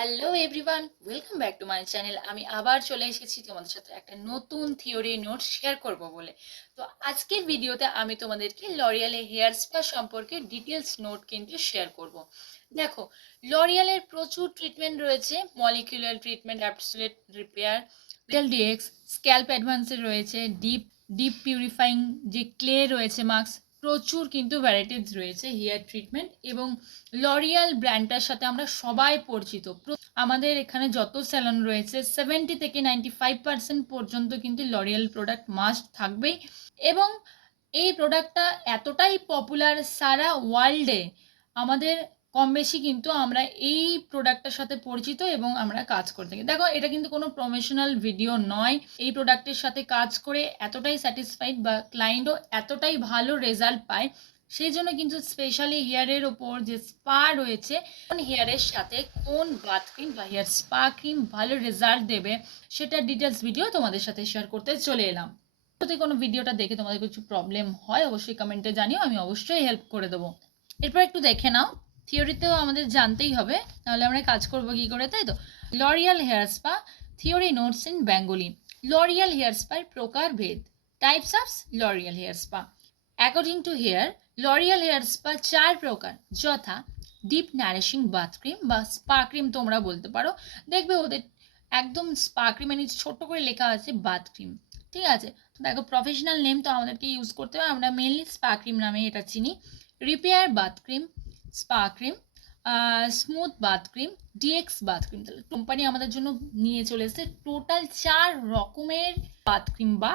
Hello everyone, welcome back to my channel. আমি আবার চলে এসেছি তোমাদের সাথে একটা নতুন থিওরি নোট শেয়ার করব বলে। তো আজকের ভিডিওতে আমি তোমাদেরকে লরিয়ালের হেয়ার স্পা সম্পর্কে ডিটেলস নোট কিন্তু শেয়ার করব। দেখো, লরিয়ালের প্রচুর ট্রিটমেন্ট রয়েছে, molecular treatment, absolute repair, real DX, scalp অ্যাডভান্সের রয়েছে, ডিপ ডিপ পিউরিফাইং যে ক্লে রয়েছে মাস্ক, প্রচুর কিন্তু ভ্যারাইটিস রয়েছে হেয়ার ট্রিটমেন্ট। এবং লরিয়াল ব্র্যান্ডটার সাথে আমরা সবাই পরিচিত। আমাদের এখানে যত স্যালন রয়েছে 70 থেকে 95% পর্যন্ত কিন্তু লরিয়াল প্রোডাক্ট মাস্ট থাকবেই। এবং এই প্রোডাক্টটা এতটাই পপুলার সারা ওয়ার্ল্ডে, আমাদের কম বেশি কিন্তু আমরা এই প্রোডাক্টটার সাথে পরিচিত এবং আমরা কাজ করে থাকি। দেখো, এটা কিন্তু কোনো প্রমোশনাল ভিডিও নয়। এই প্রোডাক্টের সাথে কাজ করে এতটাই স্যাটিসফাইড বা ক্লায়েন্টও এতটাই ভালো রেজাল্ট পায়, সেই জন্য কিন্তু স্পেশালি হেয়ারের ওপর যে স্পা রয়েছে, কোন হেয়ারের সাথে কোন বাথ ক্রিম বা হেয়ার স্পা ক্রিম ভালো রেজাল্ট দেবে সেটা ডিটেলস ভিডিও তোমাদের সাথে শেয়ার করতে চলে এলাম। যদি কোনো ভিডিওটা দেখে তোমাদের কিছু প্রবলেম হয় অবশ্যই কমেন্টে জানিও, আমি অবশ্যই হেল্প করে দেবো। এরপর একটু দেখে নাও, থিওরিতেও আমাদের জানতেই হবে, তাহলে আমরা কাজ করবো কি করে, তাই তো। L'Oreal hair spa theory notes in Bengali. L'Oreal hair স্পার প্রকারভেদ, types of L'Oreal hair spa. According to hair, L'Oreal hair spa 4 প্রকার, যথা ডিপ নারিশিং বাথ ক্রিম বা স্পা ক্রিম তোমরা বলতে পারো। দেখবে ওদের একদম স্পা ক্রিম মানে ছোট করে লেখা আছে বাথ ক্রিম, ঠিক আছে। তো দেখো, প্রফেশনাল নেম তো আমাদেরকে ইউজ করতে হবে, আমরা মেনলি স্পা ক্রিম নামে এটা চিনি। Repair bath cream, spa cream, smooth bath cream, DX bath cream. তাহলে কোম্পানি আমাদের জন্য নিয়ে চলে এসেছে টোটাল 4 রকমের বাথ ক্রিম বা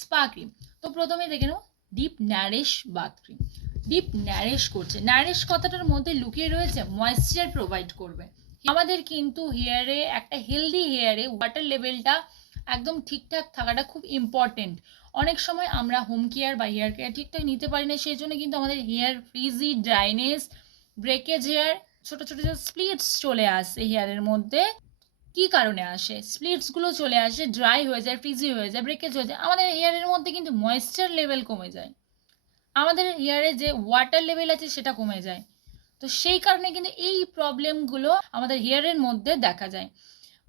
স্পা ক্রিম। তো প্রথমে দেখে নাও deep nourish bath cream. Deep nourish করছে, ন্যারিশ কথাটার মধ্যে লুকিয়ে রয়েছে ময়েশ্চার প্রোভাইড করবে। আমাদের কিন্তু হেয়ারে একটা হেলদি হেয়ারে ওয়াটার লেভেলটা একদম ঠিকঠাক থাকাটা খুব ইম্পর্টেন্ট। অনেক সময় আমরা হোম কেয়ার বা হেয়ার কেয়ার ঠিকঠাক নিতে পারি না, সেই জন্য কিন্তু আমাদের hair frizzy, dryness, breakage hair, ছোট ছোট যে স্প্লিটস চলে আসে হেয়ারের মধ্যে। কি কারণে আসে স্প্লিটসগুলো চলে আসে? ড্রাই হয়ে যায়, ফ্রিজি হয়ে যায়, ব্রেকেজ হয়ে যায়, আমাদের হেয়ারের মধ্যে কিন্তু ময়েশ্চার লেভেল কমে যায়, আমাদের হেয়ারে যে ওয়াটার লেভেল আছে সেটা কমে যায়। তো সেই কারণে কিন্তু এই প্রবলেমগুলো আমাদের হেয়ারের মধ্যে দেখা যায়।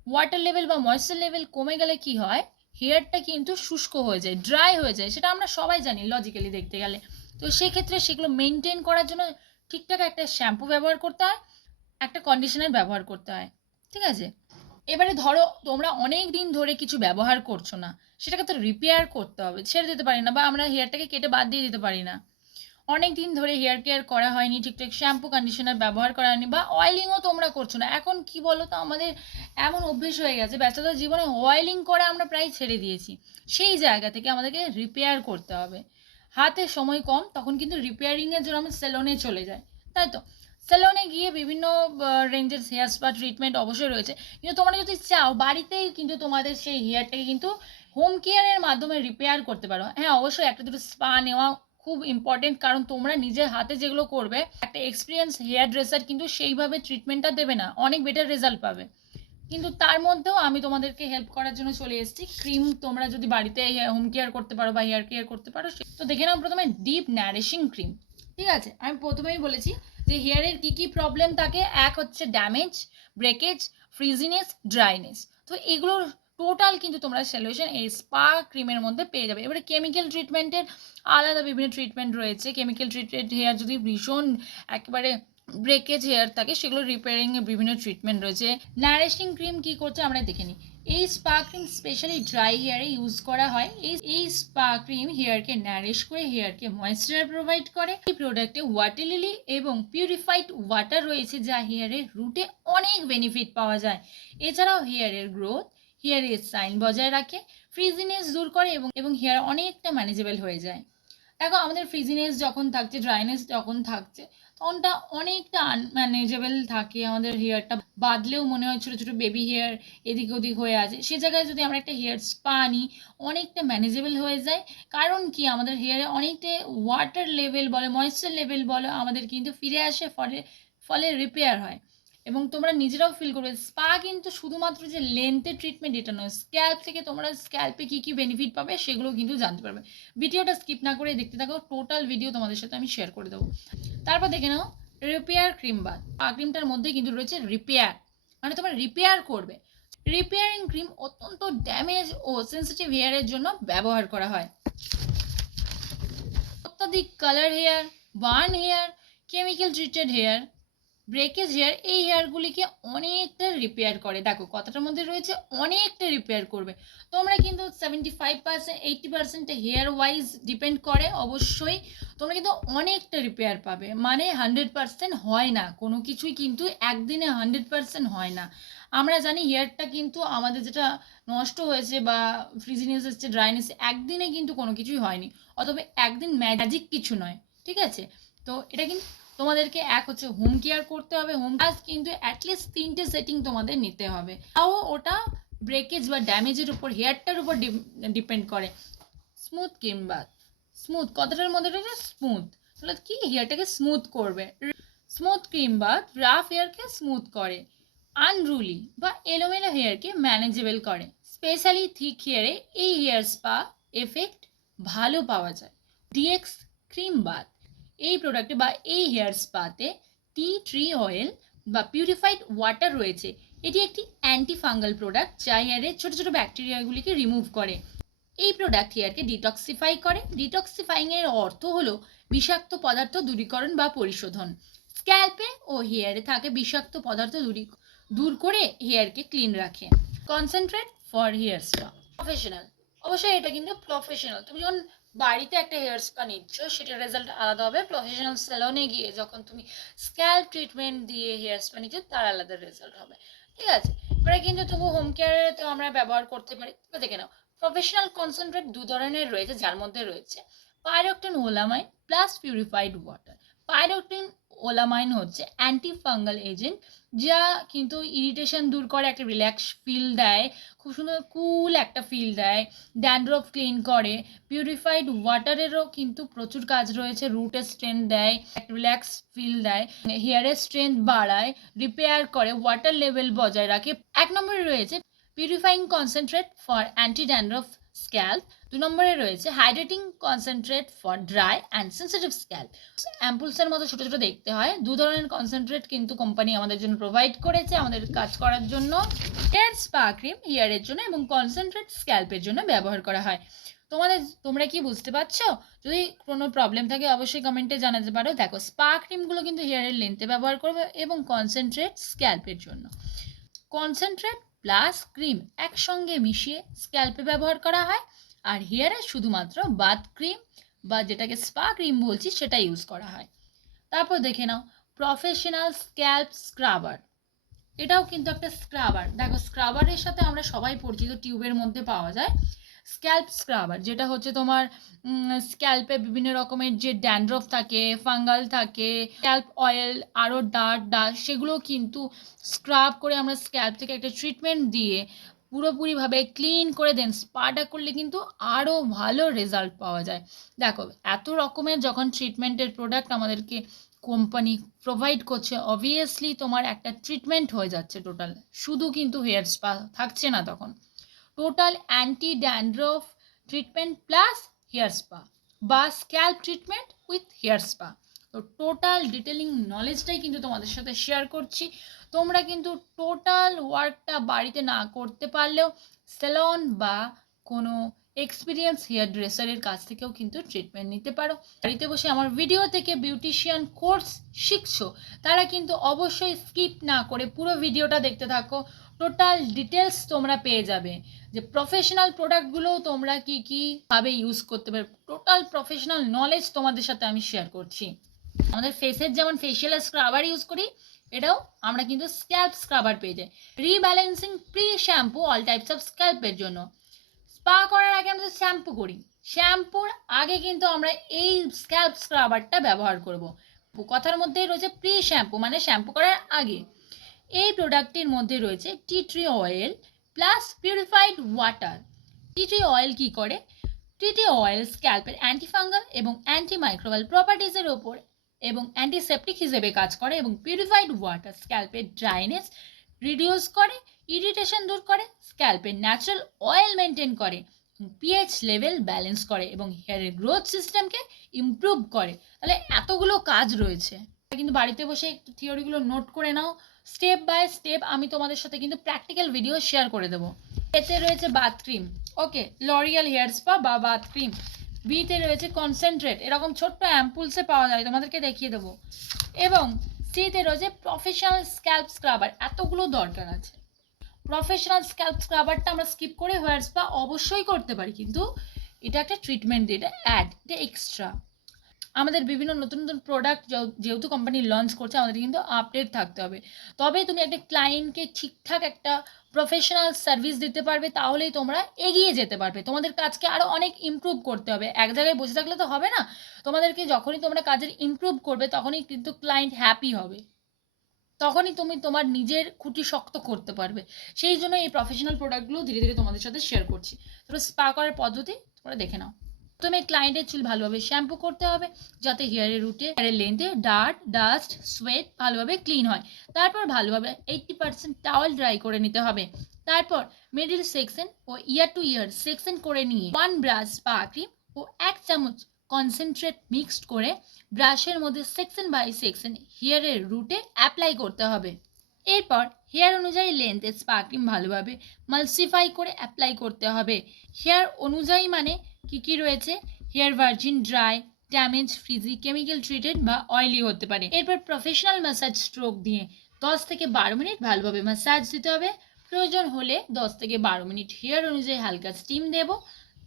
ওয়াটার লেভেল বা ময়েশ্চার লেভেল কমে গেলে কি হয়, হেয়ারটা কিন্তু শুষ্ক হয়ে যায়, ড্রাই হয়ে যায়, সেটা আমরা সবাই জানি লজিক্যালি দেখতে গেলে। তো সেক্ষেত্রে সেগুলো মেনটেন করার জন্য ঠিকঠাক একটা শ্যাম্পু ব্যবহার করতে হয়, একটা কন্ডিশনার ব্যবহার করতে হয়, ঠিক আছে। এবারে ধরো তোমরা অনেক দিন ধরে কিছু ব্যবহার করছো না, সেটাকে তো রিপেয়ার করতে হবে, ছেড়ে দিতে পারি না, বা আমরা হেয়ারটাকে কেটে বাদ দিয়ে দিতে পারি না। অনেক দিন ধরে হেয়ার কেয়ার করা হয়নি, ঠিকঠাক শ্যাম্পু কন্ডিশনার ব্যবহার করা হয়নি, বা অয়েলিংও তোমরা করছো না। এখন কি বলো তো, আমাদের এমন অভ্যেস হয়ে গেছে, ব্যস্ততার জীবনে অয়েলিং করা আমরা প্রায় ছেড়ে দিয়েছি। সেই জায়গা থেকে আমাদেরকে রিপেয়ার করতে হবে। হাতে সময় কম, তখন কিন্তু রিপেয়ারিংয়ের জন্য আমরা সেলুনে চলে যাই, তাই তো। সেলুনে গিয়ে বিভিন্ন রেঞ্জের হেয়ার স্পা ট্রিটমেন্ট অবশ্যই রয়েছে, কিন্তু তোমরা যদি চাও বাড়িতেই কিন্তু তোমাদের সেই হেয়ারটাকে কিন্তু হোম কেয়ারের মাধ্যমে রিপেয়ার করতে পারো। হ্যাঁ, অবশ্যই একটা দুটো স্পা নেওয়া খুব ইম্পর্টেন্ট, কারণ তোমরা নিজের হাতে যেগুলো করবে, একটা এক্সপিরিয়েন্স হেয়ার ড্রেসার কিন্তু সেইভাবে ট্রিটমেন্টটা দেবে না, অনেক বেটার রেজাল্ট পাবে। কিন্তু তার মধ্যেও আমি তোমাদেরকে হেল্প করার জন্য চলে এসেছি। ক্রিম তোমরা যদি বাড়িতে হোম কেয়ার করতে পারো বা হেয়ার কেয়ার করতে পারো, তো দেখে নাও প্রথমে ডিপ নারিশিং ক্রিম, ঠিক আছে। আমি প্রথমেই বলেছি যে হেয়ারের কি কি প্রবলেম থাকে। এক হচ্ছে ড্যামেজ, ব্রেকেজ, ফ্রিজিনেস, ড্রাইনেস। তো এগুলোর টোটাল কিন্তু তোমরা সলিউশন এই স্পা ক্রিমের মধ্যে পেয়ে যাবে। এবারে কেমিক্যাল ট্রিটমেন্টের আলাদা বিভিন্ন ট্রিটমেন্ট রয়েছে। কেমিক্যাল ট্রিটেড হেয়ার যদি ভীষণ একেবারে ব্রেকেজ হেয়ার থাকে, সেগুলো রিপেয়ারিংয়ে বিভিন্ন ট্রিটমেন্ট রয়েছে। নারিশিং ক্রিম কি করছে আমরা দেখে নিই। এই স্পা ক্রিম স্পেশালি ড্রাই হেয়ারে ইউজ করা হয়। এই স্পা ক্রিম হেয়ারকে নারিশ করে হেয়ারকে ময়েশ্চার প্রোভাইড করে। এই প্রোডাক্টে ওয়াটার লিলি এবং পিউরিফাইড ওয়াটার রয়েছে, যা হেয়ারের রুটে অনেক বেনিফিট পাওয়া যায়। এছাড়াও হেয়ারের গ্রোথ, হেয়ারের সাইন বজায় রাখে, ফ্রিজিনেস দূর করে এবং হেয়ার অনেকটা ম্যানেজেবল হয়ে যায়। দেখো, আমাদের ফ্রিজিনেস যখন থাকছে, ড্রাইনেস যখন থাকছে, তখনটা অনেকটা আনম্যানেজেবল থাকে। আমাদের হেয়ারটা বাঁধলেও মনে হয় ছোটো ছোটো বেবি হেয়ার এদিক ওদিক হয়ে আছে। সে জায়গায় যদি আমরা একটা হেয়ার স্পা নিই, অনেকটা ম্যানেজেবল হয়ে যায়। কারণ কি, আমাদের হেয়ারে অনেকটা ওয়াটার লেভেল বলো, ময়েশ্চার লেভেল বলো, আমাদের কিন্তু ফিরে আসে, ফলে ফলে রিপেয়ার হয়। এবং তোমরা নিজেরাও ফিল করবে স্পা কিন্তু শুধুমাত্র যে লেন্থের ট্রিটমেন্ট এটা নয়, স্ক্যাল্প থেকে তোমরা স্ক্যাল্পে কী কী বেনিফিট পাবে সেগুলো কিন্তু জানতে পারবে। ভিডিওটা স্কিপ না করে দেখতে থাকো, টোটাল ভিডিও তোমাদের সাথে আমি শেয়ার করে দেবো। তারপর দেখে নাও রিপেয়ার ক্রিম বাথ। ক্রিমটার মধ্যে কিন্তু রয়েছে রিপেয়ার। মানে তোমার রিপেয়ার করবে। রিপেয়ারিং ক্রিম অত্যন্ত ড্যামেজ ও সেন্সিটিভ হেয়ারের জন্য ব্যবহার করা হয়। অত্যাধিক colour hair, burn hair, chemical treated hair, breakage hair, এই হেয়ারগুলিকে অনেকটা রিপেয়ার করে। দেখো কথাটার মধ্যে রয়েছে অনেকটা রিপেয়ার করবে। তোমরা কিন্তু 75% 80% হেয়ার ওয়াইজ ডিপেন্ড করে অবশ্যই। তোমরা কিন্তু অনেকটা রিপেয়ার পাবে, মানে 100% হয় না কোনো কিছুই, কিন্তু একদিনে 100% হয় না। আমরা জানি হেয়ারটা কিন্তু আমাদের যেটা নষ্ট হয়েছে বা ফ্রিজিনেস এসছে, ড্রাইনেস, একদিনে কিন্তু কোনো কিছুই হয়নি, অথবা একদিন ম্যাজিক কিছু নয়, ঠিক আছে? তো এটা কিন্তু তোমাদেরকে এক হচ্ছে হোম কেয়ার করতে হবে, হোম কাজ কিন্তু অ্যাটলিস্ট 3টে সেটিং তোমাদের নিতে হবে, তাও ওটা ব্রেকেজ বা ড্যামেজের উপর, হেয়ারটার উপর ডিপেন্ড করে। স্মুথ ক্রিম বাথ, স্মুথ কথাটার মধ্যে রয়েছে স্মুথ, তাহলে কি হেয়ারটাকে স্মুথ করবে। স্মুথ ক্রিম বাথ রাফ হেয়ারকে স্মুথ করে, আনরুলি বা এলোমেলো হেয়ারকে ম্যানেজেবল করে। স্পেশালি থিক হেয়ারে এই হেয়ার স্পা এফেক্ট ভালো পাওয়া যায়। ডিএক্স ক্রিম বাথ, এই প্রোডাক্টে বা এই হেয়ার স্পাতে টি ট্রি অয়েল বা পিউরিফাইড ওয়াটার রয়েছে। এটি একটি অ্যান্টি ফাঙ্গাল প্রোডাক্ট যা হেয়ারের ছোট ছোট ব্যাকটেরিয়াগুলিকে রিমুভ করে। এই প্রোডাক্ট হেয়ারকে ডিটক্সিফাই করে। ডিটক্সিফাইং এর অর্থ হলো বিষাক্ত পদার্থ দূরীকরণ বা পরিশোধন। স্ক্যাল্পে ও হেয়ারে থাকে বিষাক্ত পদার্থ দূর করে হেয়ারকে ক্লিন রাখে। Concentrate for hair spa, professional, অবশ্যই এটা কিন্তু প্রফেশনাল। তুমি যখন বাড়িতে একটা হেয়ার স্পা নিচ্ছ সেটার রেজাল্ট আলাদা হবে, প্রফেশনাল সেলনে গিয়ে যখন তুমি স্ক্যাল্প ট্রিটমেন্ট দিয়ে হেয়ার স্পা নিচ্ছ তার আলাদা রেজাল্ট হবে, ঠিক আছে? এবারে কিন্তু তবু হোম কেয়ারে তো আমরা ব্যবহার করতে পারি। দেখে নাও, প্রফেশনাল কনসেন্ট্রেট দু ধরনের রয়েছে, যার মধ্যে রয়েছে পাইরোক্টিন ওলামাইন প্লাস পিউরিফাইড ওয়াটার। পাইরোক্টিন ওলামাইন হচ্ছে অ্যান্টি ফাঙ্গাল এজেন্ট, যা কিন্তু ইরিটেশন দূর করে, একটা রিল্যাক্স ফিল দেয়, খুব সুন্দর কুল একটা ফিল দেয়, ড্যান্ড্রফ ক্লিন করে। পিউরিফাইড ওয়াটারেরও কিন্তু প্রচুর কাজ রয়েছে, রুটের স্ট্রেংথ দেয়, একটা রিল্যাক্স ফিল দেয়, হেয়ারের স্ট্রেংথ বাড়ায়, রিপেয়ার করে, ওয়াটার লেভেল বজায় রাখে। এক নম্বরে রয়েছে purifying concentrate for anti dandruff scalp. 2 নম্বরে রয়েছে hydrating concentrate for dry and sensitive scalp. অ্যাম্পুলসের মতো ছোট ছোট দেখতে হয়, দু ধরনের কনসেন্ট্রেট কিন্তু কোম্পানি আমাদের জন্য প্রোভাইড করেছে আমাদের কাজ করার জন্য। হেয়ার স্পা ক্রিম হেয়ারের জন্য এবং কনসেন্ট্রেট স্ক্যাল্পের জন্য ব্যবহার করা হয়। তোমরা কি বুঝতে পারছো? যদি কোনো প্রবলেম থাকে অবশ্যই কমেন্টে জানাতে পারো। দেখো, স্পা ক্রিমগুলো কিন্তু হেয়ারের লেন্থে ব্যবহার করবে এবং কনসেন্ট্রেট স্ক্যাল্পের জন্য। কনসেন্ট্রেট প্লাস ক্রিম একসঙ্গে মিশিয়ে স্ক্যাল্পে ব্যবহার করা হয়, আর হেয়ারে শুধুমাত্র বাথ ক্রিম বা যেটাকে স্পা ক্রিম বলছি সেটা ইউজ করা হয়। তারপর দেখে নাও প্রফেশনাল স্ক্যাল্প স্ক্রাবার, এটাও কিন্তু একটা স্ক্রাবার। দেখো, স্ক্রাবারের সাথে আমরা সবাই পরিচিত, টিউবের মধ্যে পাওয়া যায়। স্ক্যাল্প স্ক্রাবার যেটা হচ্ছে তোমার স্ক্যাল্পে বিভিন্ন রকমের যে ড্যান্ড্রফ থাকে, ফাঙ্গাল থাকে, স্ক্যাল্প অয়েল, আরও ডাস্ট, সেগুলো কিন্তু স্ক্রাব করে আমরা স্ক্যাল্প থেকে একটা ট্রিটমেন্ট দিয়ে পুরোপুরিভাবে ক্লিন করে দেন স্পাটা করলে কিন্তু আরও ভালো রেজাল্ট পাওয়া যায়। দেখো, এত রকমের যখন ট্রিটমেন্টের প্রোডাক্ট আমাদেরকে কোম্পানি প্রোভাইড করছে, অবভিয়াসলি তোমার একটা ট্রিটমেন্ট হয়ে যাচ্ছে টোটাল, শুধু কিন্তু হেয়ার স্পা থাকছে না তখন, total anti dandruff treatment plus hair spa বা scalp treatment with hair spa. তো টোটাল ডিটেলিং নলেজটাই কিন্তু তোমাদের সাথে শেয়ার করছি। তোমরা কিন্তু টোটাল ওয়ার্কটা বাড়িতে না করতে পারলেও সেলন বা কোনো এক্সপিরিয়েন্স হেয়ার ড্রেসারের কাছ থেকেও কিন্তু ট্রিটমেন্ট নিতে পারো। বাড়িতে বসে আমার ভিডিও থেকে বিউটিশিয়ান কোর্স শিখছো, তারা কিন্তু অবশ্যই স্কিপ না করে পুরো ভিডিওটা দেখতে থাকো। টোটাল ডিটেলস তোমরা পেয়ে যাবে যে প্রফেশনাল প্রোডাক্টগুলো তোমরা কী ভাবে ইউজ করতে পারবে, টোটাল প্রফেশনাল নলেজ তোমাদের সাথে আমি শেয়ার করছি। আমাদের ফেসের যেমন ফেশিয়াল স্ক্রাবার ইউজ করি, এটাও আমরা কিন্তু স্ক্যাল্প স্ক্রাবার পেয়ে যাই। Rebalancing pre shampoo all types of স্ক্যাল্পের জন্য। স্পা করার আগে আমরা শ্যাম্পু করি, শ্যাম্পুর আগে কিন্তু আমরা এই স্ক্যাল্প স্ক্রাবারটা ব্যবহার করব। কথার মধ্যেই রয়েছে প্রি শ্যাম্পু, মানে শ্যাম্পু করার আগে। এই প্রোডাক্টটির মধ্যে রয়েছে tea tree oil plus purified water. Tea tree oil কী করে? টি ট্রি অয়েল স্ক্যাল্পের অ্যান্টিফাঙ্গাল এবং অ্যান্টিমাইক্রোবাল প্রপার্টিজের ওপর এবং অ্যান্টিসেপটিক হিসেবে কাজ করে, এবং পিউরিফাইড ওয়াটার স্ক্যাল্পের ড্রাইনেস রিডিউস করে, ইরিটেশন দূর করে, স্ক্যাল্পের ন্যাচারাল অয়েল মেনটেন করে, পিএইচ লেভেল ব্যালেন্স করে এবং হেয়ারের গ্রোথ সিস্টেমকে ইমপ্রুভ করে। তাহলে এতগুলো কাজ রয়েছে, কিন্তু বাড়িতে বসে একটু থিওরিগুলো নোট করে নাও, স্টেপ বাই স্টেপ আমি তোমাদের সাথে কিন্তু প্র্যাকটিক্যাল ভিডিও শেয়ার করে দেবো। এতে রয়েছে বাথ ক্রিম, ওকে, লরিয়াল হেয়ার স্পা বা বাথ ক্রিম। বিতে রয়েছে কনসেন্ট্রেট, এরকম ছোট্ট অ্যাম্পুলসে পাওয়া যায়, তোমাদেরকে দেখিয়ে দেবো। এবং সিতে রয়েছে প্রফেশনাল স্ক্যাল্প স্ক্রাবার, এতগুলো দরকার আছে। প্রফেশনাল স্ক্যাল্প স্ক্রাবারটা আমরা স্কিপ করে হেয়ার স্পা অবশ্যই করতে পারি, কিন্তু এটা একটা ট্রিটমেন্ট, এটা অ্যাড, এটা এক্সট্রা। আমাদের বিভিন্ন নতুন নতুন প্রোডাক্ট যেহেতু কোম্পানি লঞ্চ করছে, আমাদের কিন্তু আপডেট থাকতে হবে। তবে তুমি একটা ক্লায়েন্টকে ঠিকঠাক একটা প্রফেশনাল সার্ভিস দিতে পারবে, তাহলেই তোমরা এগিয়ে যেতে পারবে। তোমাদের কাজকে আরও অনেক ইমপ্রুভ করতে হবে, এক জায়গায় বসে থাকলে তো হবে না। তোমাদেরকে যখনই তোমরা কাজের ইমপ্রুভ করবে, তখনই কিন্তু ক্লায়েন্ট হ্যাপি হবে, তখনই তুমি তোমার নিজের খুঁটি শক্ত করতে পারবে। সেই জন্য এই প্রফেশনাল প্রোডাক্টগুলো ধীরে ধীরে তোমাদের সাথে শেয়ার করছি। তোমরা স্পা করার পদ্ধতি তোমরা দেখে নাও। প্রথমে ক্লায়েন্টের চুল ভালোভাবে শ্যাম্পু করতে হবে, যাতে হেয়ারের রুটে, হেয়ারের লেন্থে ডার্ট, ডাস্ট, সোয়েট ভালোভাবে ক্লিন হয়। তারপর ভালোভাবে 80% টাওয়াল ড্রাই করে নিতে হবে। তারপর মিডল সেকশন ও ইয়ার টু ইয়ার সেকশন করে নিয়ে 1 ব্রাশ স্পা ক্রিম ও 1 চামচ কনসেন্ট্রেট মিক্সড করে ব্রাশের মধ্যে সেকশন বাই সেকশন হেয়ারের রুটে অ্যাপ্লাই করতে হবে। এরপর হেয়ার অনুযায়ী লেন্থে স্পা ক্রিম ভালোভাবে মালসিফাই করে অ্যাপ্লাই করতে হবে। হেয়ার অনুযায়ী মানে কি রয়েছে, hair virgin, dry, damage, frizzy, chemical treated বা অয়েলি হতে পারে। এরপর প্রফেশনাল ম্যাসাজ স্ট্রোক দিয়ে 10 থেকে 12 মিনিট ভালোভাবে ম্যাসাজ দিতে হবে। প্রয়োজন হলে 10 থেকে 12 মিনিট হেয়ার অনুযায়ী হালকা স্টিম দেব।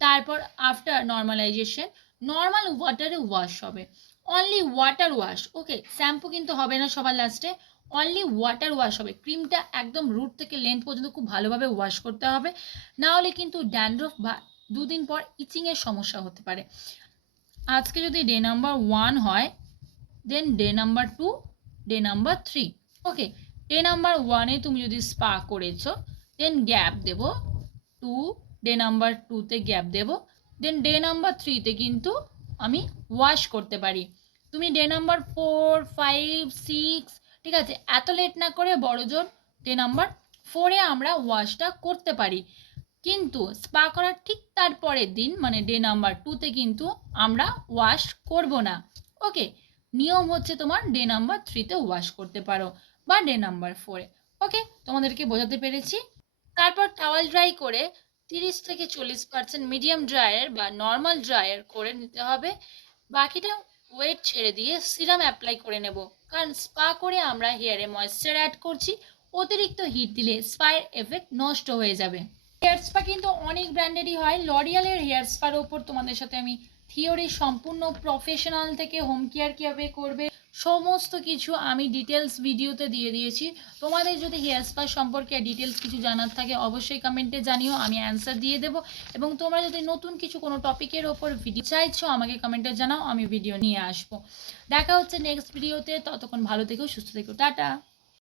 তারপর আফটার নর্মালাইজেশন নর্মাল ওয়াটারে ওয়াশ হবে, অনলি ওয়াটার ওয়াশ, ওকে, শ্যাম্পু কিন্তু হবে না সবার লাস্টে, অনলি ওয়াটার ওয়াশ হবে। ক্রিমটা একদম রুট থেকে লেন্থ পর্যন্ত খুব ভালোভাবে ওয়াশ করতে হবে, না হলে কিন্তু ড্যান্ড্রফ বা 2 দিন পর ইচিংয়ের সমস্যা হতে পারে। আজকে যদি ডে নাম্বার 1 হয়, দেন ডে নাম্বার 2, ডে নাম্বার 3, ওকে। ডে নাম্বার 1-এ তুমি যদি স্পা করেছো, দেন গ্যাপ দেব 2, ডে নাম্বার 2-তে গ্যাপ দেব, দেন ডে নাম্বার 3-তে কিন্তু আমি ওয়াশ করতে পারি। তুমি ডে নাম্বার 4, 5, 6, ঠিক আছে, এত লেট না করে বড়জোর ডে নাম্বার 4-এ আমরা ওয়াশটা করতে পারি। কিন্তু স্পা করার ঠিক তার পরের দিন মানে ডে নাম্বার 2-তে কিন্তু আমরা ওয়াশ করব না, ওকে। নিয়ম হচ্ছে তোমার ডে নাম্বার 3-তে ওয়াশ করতে পারো বা ডে নাম্বার 4-এ, ওকে। তোমাদেরকে বোঝাতে পেরেছি। তারপর টাওয়াল ড্রাই করে 30 থেকে 40% মিডিয়াম ড্রায়ার বা নর্মাল ড্রায়ার করে নিতে হবে। বাকিটা ওয়েট ছেড়ে দিয়ে সিরাম অ্যাপ্লাই করে নেব, কারণ স্পা করে আমরা হেয়ারে ময়েশ্চার অ্যাড করছি, অতিরিক্ত হিট দিলে স্পায়ের এফেক্ট নষ্ট হয়ে যাবে। হেয়ার স্পা কিন্তু অনেক ব্র্যান্ডেরই হয়, লরিয়ালের হেয়ার স্পার ওপর তোমাদের সাথে আমি থিওরি সম্পূর্ণ প্রফেশনাল থেকে হোম কেয়ার কীভাবে করবে সমস্ত কিছু আমি ডিটেলস ভিডিওতে দিয়ে দিয়েছি। তোমাদের যদি হেয়ার স্পা সম্পর্কে ডিটেলস কিছু জানার থাকে অবশ্যই কমেন্টে জানিও, আমি অ্যান্সার দিয়ে দেবো। এবং তোমরা যদি নতুন কিছু কোনো টপিকের ওপর ভিডিও চাইছো আমাকে কমেন্টে জানাও, আমি ভিডিও নিয়ে আসবো। দেখা হচ্ছে নেক্সট ভিডিওতে, ততক্ষণ ভালো থেকো, সুস্থ থেকো, টাটা।